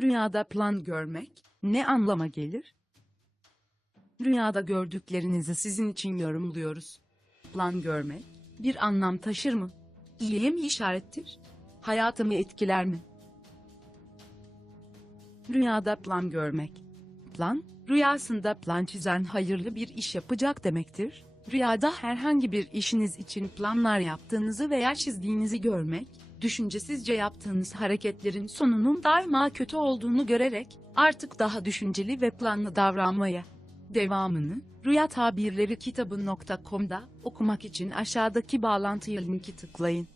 Rüyada plan görmek ne anlama gelir? Rüyada gördüklerinizi sizin için yorumluyoruz. Plan görmek bir anlam taşır mı? İyiye mi işarettir? Hayatımı etkiler mi? Rüyada plan görmek. Plan, rüyasında plan çizen hayırlı bir iş yapacak demektir. Rüyada herhangi bir işiniz için planlar yaptığınızı veya çizdiğinizi görmek, düşüncesizce yaptığınız hareketlerin sonunun daima kötü olduğunu görerek, artık daha düşünceli ve planlı davranmaya. Devamını, Rüya Tabirleri kitabı.com'da okumak için aşağıdaki bağlantıya linki tıklayın.